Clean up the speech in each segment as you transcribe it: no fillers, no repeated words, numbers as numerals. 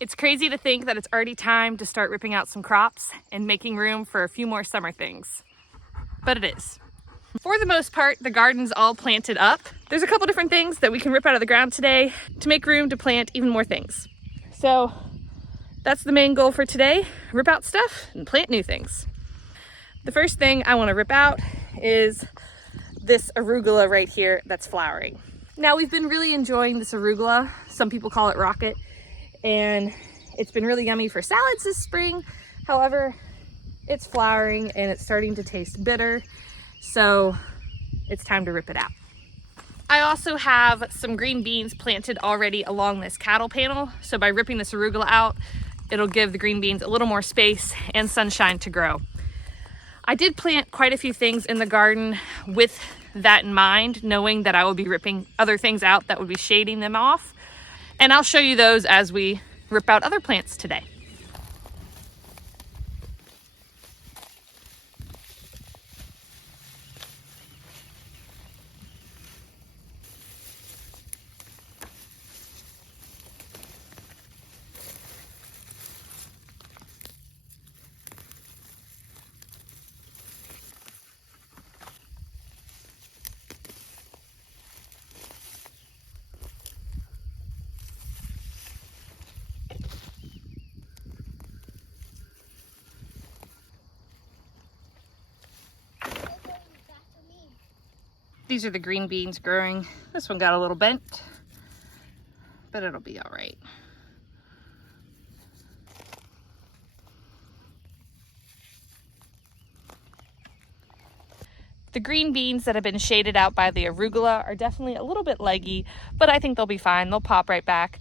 It's crazy to think that it's already time to start ripping out some crops and making room for a few more summer things. But it is. For the most part, the garden's all planted up. There's a couple different things that we can rip out of the ground today to make room to plant even more things. So that's the main goal for today, rip out stuff and plant new things. The first thing I want to rip out is this arugula right here that's flowering. Now we've been really enjoying this arugula. Some people call it rocket, and it's been really yummy for salads this spring. However, it's flowering and it's starting to taste bitter, so it's time to rip it out. I also have some green beans planted already along this cattle panel, so by ripping this arugula out, it'll give the green beans a little more space and sunshine to grow. I did plant quite a few things in the garden with that in mind, knowing that I will be ripping other things out that would be shading them off. And I'll show you those as we rip out other plants today. These are the green beans growing. This one got a little bent, but it'll be all right. The green beans that have been shaded out by the arugula are definitely a little bit leggy, but I think they'll be fine. They'll pop right back.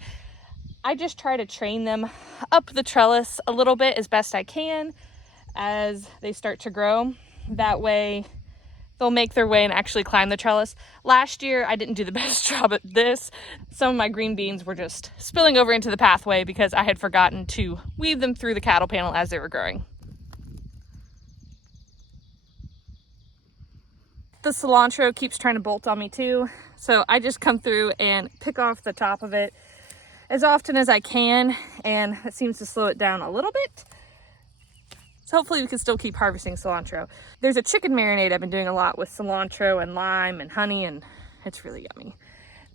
I just try to train them up the trellis a little bit as best I can as they start to grow. That way they'll make their way and actually climb the trellis. Last year, I didn't do the best job at this. Some of my green beans were just spilling over into the pathway because I had forgotten to weave them through the cattle panel as they were growing. The cilantro keeps trying to bolt on me too, so I just come through and pick off the top of it as often as I can, and it seems to slow it down a little bit. So hopefully we can still keep harvesting cilantro. There's a chicken marinade I've been doing a lot with cilantro and lime and honey, and it's really yummy.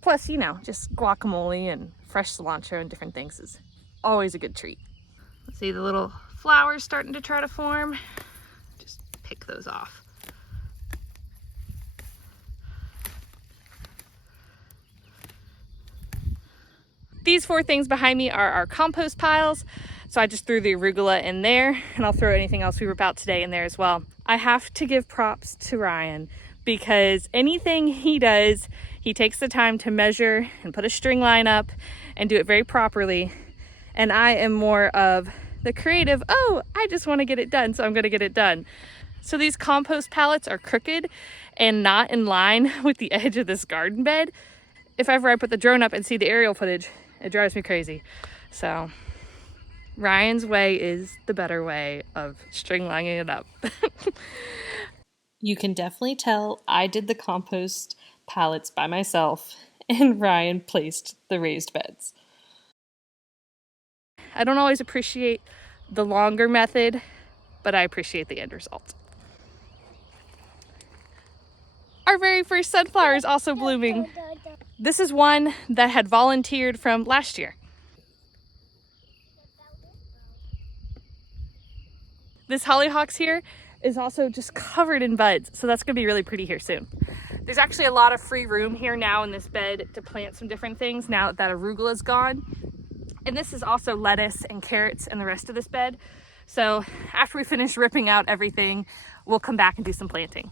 Plus, you know, just guacamole and fresh cilantro and different things is always a good treat. See the little flowers starting to try to form? Just pick those off. These four things behind me are our compost piles. So I just threw the arugula in there, and I'll throw anything else we rip out today in there as well. I have to give props to Ryan because anything he does, he takes the time to measure and put a string line up and do it very properly. And I am more of the creative, oh, I just want to get it done, so I'm going to get it done. So these compost pallets are crooked and not in line with the edge of this garden bed. If ever I put the drone up and see the aerial footage, it drives me crazy. So Ryan's way is the better way of string lining it up. You can definitely tell I did the compost pallets by myself and Ryan placed the raised beds. I don't always appreciate the longer method, but I appreciate the end result. Our very first sunflower is also blooming. This is one that had volunteered from last year. This hollyhocks here is also just covered in buds, so that's gonna be really pretty here soon. There's actually a lot of free room here now in this bed to plant some different things now that arugula is gone. And this is also lettuce and carrots in the rest of this bed. So after we finish ripping out everything, we'll come back and do some planting.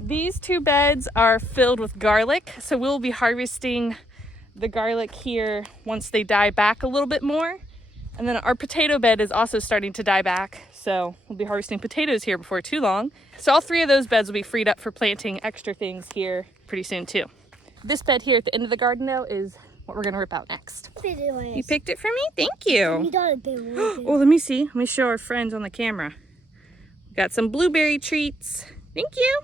These two beds are filled with garlic, so we'll be harvesting the garlic here once they die back a little bit more. And then our potato bed is also starting to die back, so we'll be harvesting potatoes here before too long. So all three of those beds will be freed up for planting extra things here pretty soon too. This bed here at the end of the garden though is what we're gonna rip out next. You picked it for me? Thank you. Oh, let me see. Let me show our friends on the camera. We got some blueberry treats. Thank you.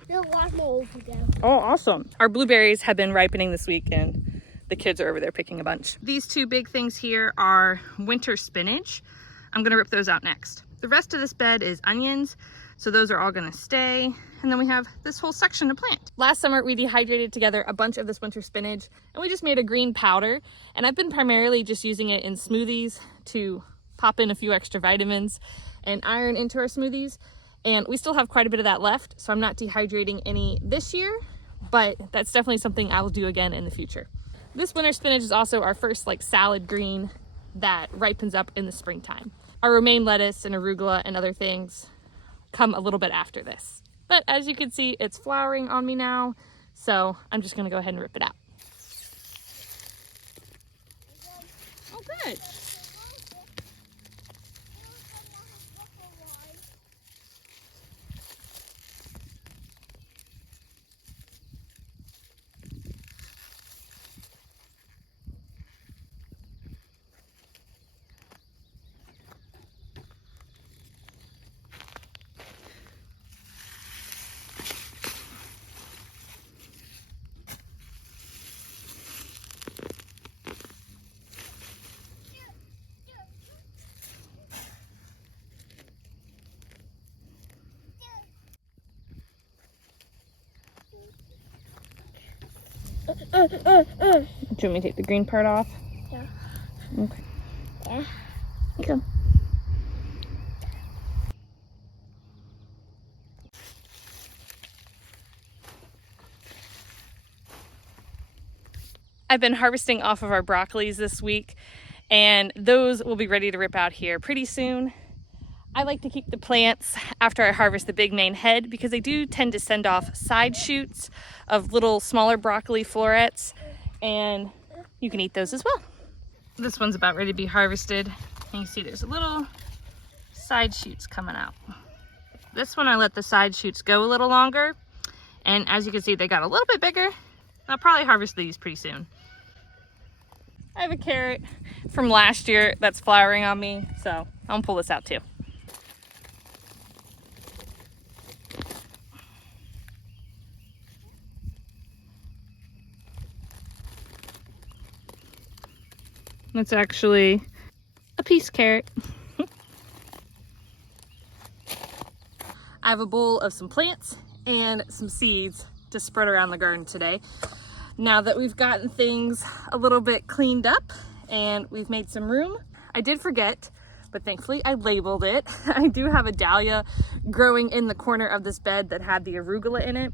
Oh, awesome. Our blueberries have been ripening this week and the kids are over there picking a bunch. These two big things here are winter spinach. I'm gonna rip those out next. The rest of this bed is onions, so those are all gonna stay. And then we have this whole section to plant. Last summer, we dehydrated together a bunch of this winter spinach and we just made a green powder. And I've been primarily just using it in smoothies to pop in a few extra vitamins and iron into our smoothies. And we still have quite a bit of that left, so I'm not dehydrating any this year, but that's definitely something I will do again in the future. This winter spinach is also our first like salad green that ripens up in the springtime. Our romaine lettuce and arugula and other things come a little bit after this. But as you can see, it's flowering on me now, so I'm just gonna go ahead and rip it out. Oh, good. Do you want me to take the green part off? Yeah. Okay. Yeah. Okay. I've been harvesting off of our broccolis this week, and those will be ready to rip out here pretty soon. I like to keep the plants after I harvest the big main head because they do tend to send off side shoots of little smaller broccoli florets, and you can eat those as well. This one's about ready to be harvested. And you see there's a little side shoots coming out. This one I let the side shoots go a little longer, and as you can see they got a little bit bigger. I'll probably harvest these pretty soon. I have a carrot from last year that's flowering on me, so I'm gonna pull this out too. That's actually a piece carrot. I have a bowl of some plants and some seeds to spread around the garden today. Now that we've gotten things a little bit cleaned up and we've made some room, I did forget, but thankfully I labeled it. I do have a dahlia growing in the corner of this bed that had the arugula in it.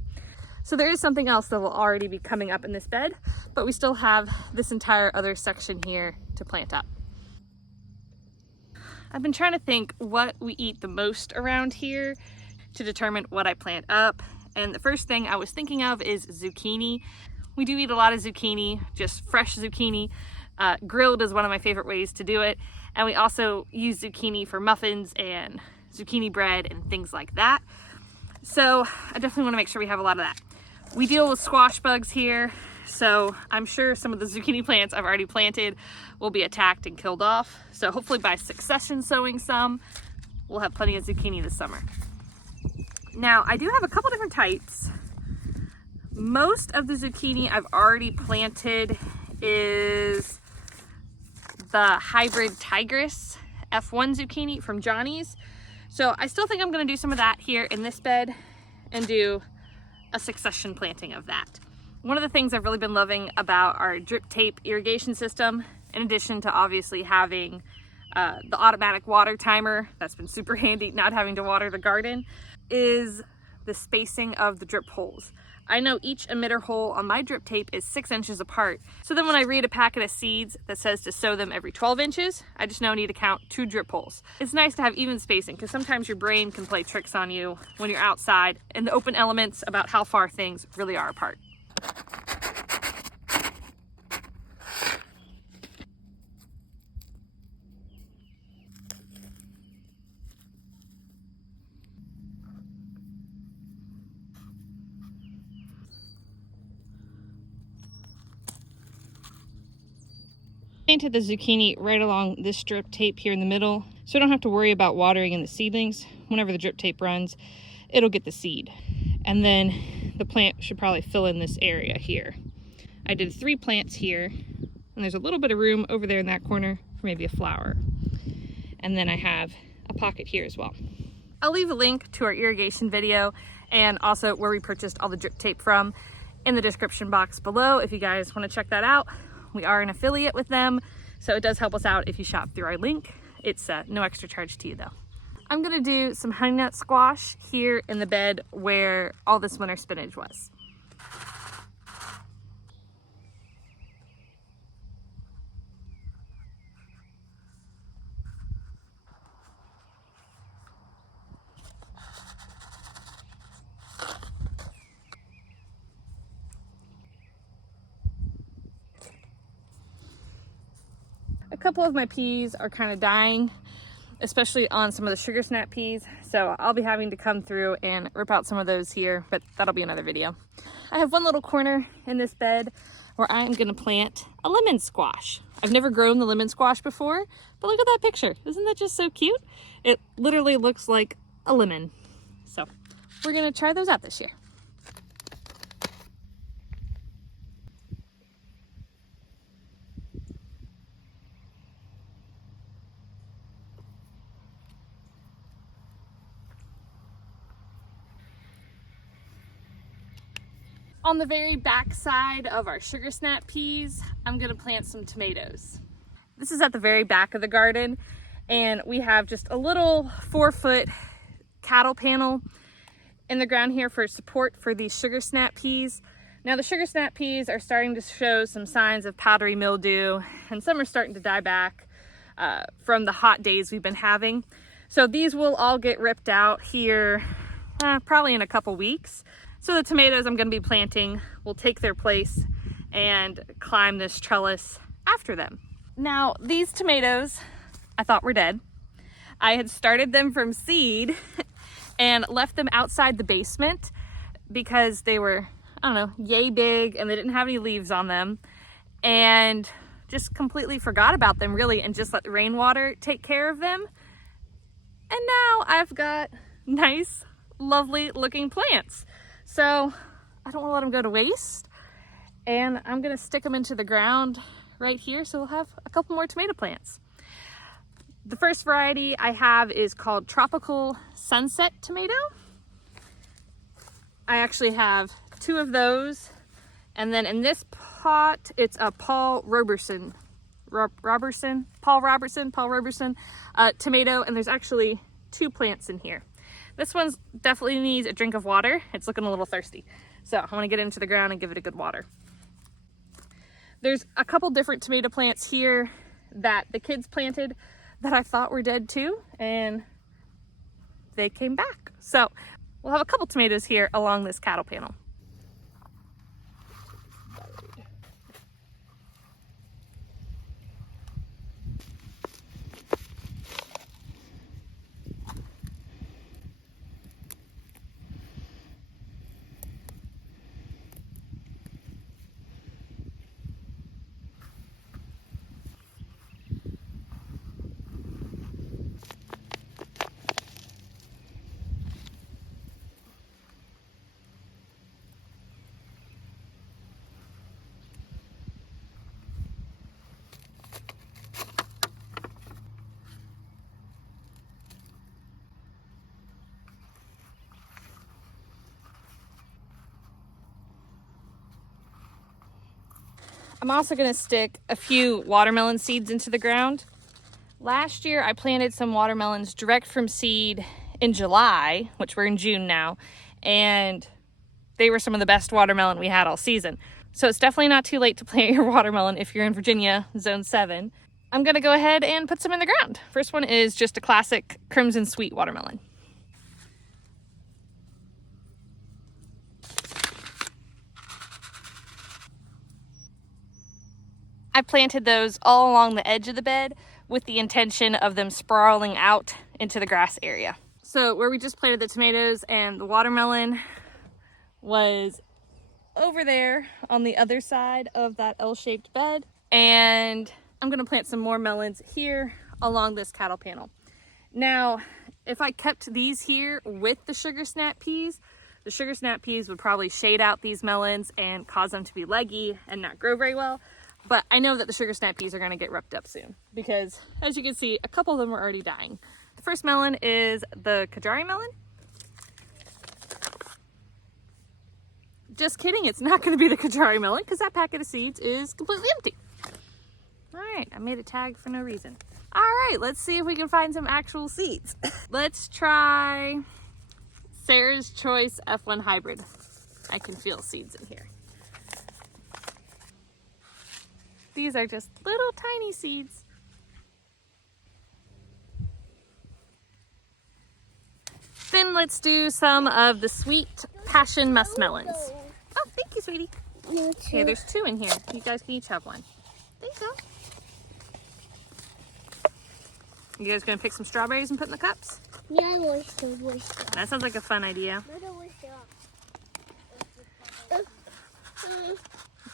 So there is something else that will already be coming up in this bed, but we still have this entire other section here to plant up. I've been trying to think what we eat the most around here to determine what I plant up. And the first thing I was thinking of is zucchini. We do eat a lot of zucchini, just fresh zucchini. Grilled is one of my favorite ways to do it. And we also use zucchini for muffins and zucchini bread and things like that. So I definitely want to make sure we have a lot of that. We deal with squash bugs here, so I'm sure some of the zucchini plants I've already planted will be attacked and killed off. So hopefully by succession sowing some, we'll have plenty of zucchini this summer. Now I do have a couple different types. Most of the zucchini I've already planted is the hybrid Tigress F1 zucchini from Johnny's. So I still think I'm gonna do some of that here in this bed and do a succession planting of that. One of the things I've really been loving about our drip tape irrigation system, in addition to obviously having the automatic water timer, that's been super handy not having to water the garden, is the spacing of the drip holes. I know each emitter hole on my drip tape is 6 inches apart. So then when I read a packet of seeds that says to sow them every 12 inches, I just now need to count 2 drip holes. It's nice to have even spacing because sometimes your brain can play tricks on you when you're outside in the open elements about how far things really are apart. Planted the zucchini right along this drip tape here in the middle, so I don't have to worry about watering in the seedlings. Whenever the drip tape runs, it'll get the seed. And then the plant should probably fill in this area here. I did 3 plants here, and there's a little bit of room over there in that corner for maybe a flower. And then I have a pocket here as well. I'll leave a link to our irrigation video and also where we purchased all the drip tape from in the description box below if you guys want to check that out. We are an affiliate with them, so it does help us out if you shop through our link. It's no extra charge to you though. I'm gonna do some honey nut squash here in the bed where all this winter spinach was. A couple of my peas are kind of dying, especially on some of the sugar snap peas. So I'll be having to come through and rip out some of those here, but that'll be another video. I have one little corner in this bed where I'm gonna plant a lemon squash. I've never grown the lemon squash before, but look at that picture. Isn't that just so cute? It literally looks like a lemon. So we're gonna try those out this year. On the very back side of our sugar snap peas, I'm gonna plant some tomatoes. This is at the very back of the garden, and we have just a little 4-foot cattle panel in the ground here for support for these sugar snap peas. Now the sugar snap peas are starting to show some signs of powdery mildew, and some are starting to die back from the hot days we've been having. So these will all get ripped out here probably in a couple weeks. So the tomatoes I'm going to be planting will take their place and climb this trellis after them. Now these tomatoes I thought were dead. I had started them from seed and left them outside the basement because they were, I don't know, yay big and they didn't have any leaves on them, and just completely forgot about them really and just let the rainwater take care of them. And now I've got nice, lovely looking plants. So I don't want to let them go to waste, and I'm going to stick them into the ground right here so we'll have a couple more tomato plants. The first variety I have is called Tropical Sunset Tomato. I actually have 2 of those, and then in this pot it's a Paul Robertson tomato, and there's actually 2 plants in here. This one definitely needs a drink of water. It's looking a little thirsty. So I want to get into the ground and give it a good water. There's a couple different tomato plants here that the kids planted that I thought were dead too, and they came back. So we'll have a couple tomatoes here along this cattle panel. I'm also going to stick a few watermelon seeds into the ground. Last year I planted some watermelons direct from seed in July, which we're in June now, and they were some of the best watermelon we had all season. So it's definitely not too late to plant your watermelon if you're in Virginia, Zone 7. I'm going to go ahead and put some in the ground. First one is just a classic Crimson Sweet watermelon. I planted those all along the edge of the bed with the intention of them sprawling out into the grass area. So where we just planted the tomatoes and the watermelon was over there on the other side of that L-shaped bed. And I'm gonna plant some more melons here along this cattle panel. Now, if I kept these here with the sugar snap peas, The sugar snap peas would probably shade out these melons and cause them to be leggy and not grow very well. But I know that the sugar snap peas are gonna get ripped up soon because, as you can see, a couple of them are already dying. The first melon is the Cara melon. Just kidding, it's not gonna be the Cara melon because that packet of seeds is completely empty. All right, I made a tag for no reason. All right, let's see if we can find some actual seeds. Let's try Sarah's Choice F1 Hybrid. I can feel seeds in here. These are just little tiny seeds. Then let's do some of the sweet passion muskmelons. Oh, thank you, sweetie. Okay, there's 2 in here. You guys can each have one. Thank you. You guys gonna pick some strawberries and put in the cups? Yeah, I want to. That sounds like a fun idea.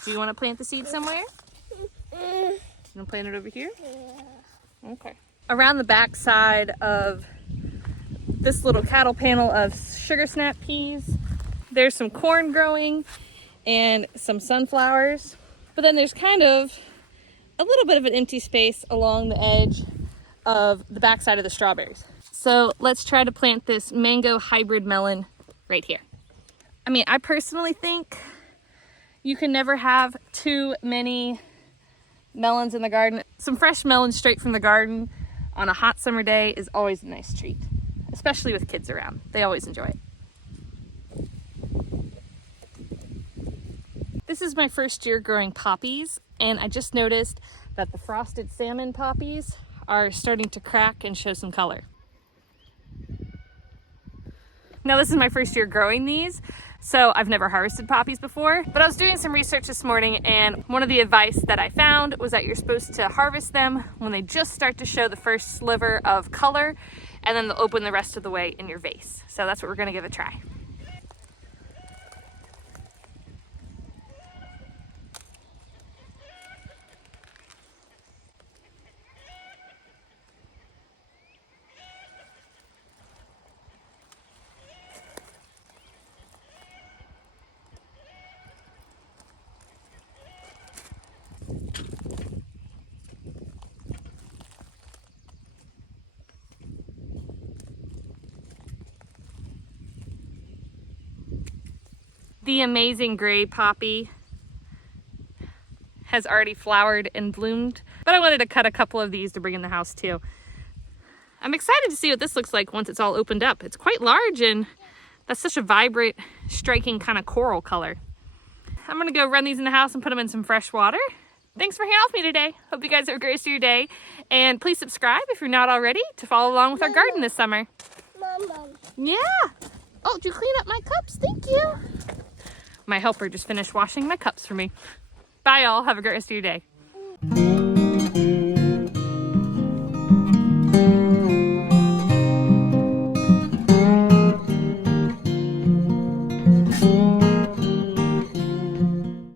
Do you want to plant the seed somewhere? You want to plant it over here? Yeah. Okay. Around the back side of this little cattle panel of sugar snap peas, there's some corn growing and some sunflowers. But then there's kind of a little bit of an empty space along the edge of the back side of the strawberries. So let's try to plant this mango hybrid melon right here. I mean, I personally think you can never have too many melons in the garden. Some fresh melons straight from the garden on a hot summer day is always a nice treat, especially with kids around. They always enjoy it. This is my first year growing poppies, and I just noticed that the frosted salmon poppies are starting to crack and show some color. Now, this is my first year growing these, so I've never harvested poppies before, but I was doing some research this morning, and one of the advice that I found was that you're supposed to harvest them when they just start to show the first sliver of color, and then they'll open the rest of the way in your vase. So that's what we're gonna give a try. The amazing gray poppy has already flowered and bloomed, but I wanted to cut a couple of these to bring in the house too. I'm excited to see what this looks like once it's all opened up. It's quite large, and that's such a vibrant, striking kind of coral color. I'm gonna go run these in the house and put them in some fresh water. Thanks for hanging out with me today. Hope you guys have a great rest of your day. And please subscribe if you're not already to follow along with our garden this summer. Mom. Yeah. Oh, did you clean up my cups? Thank you. My helper just finished washing my cups for me. Bye, y'all. Have a great rest of your day.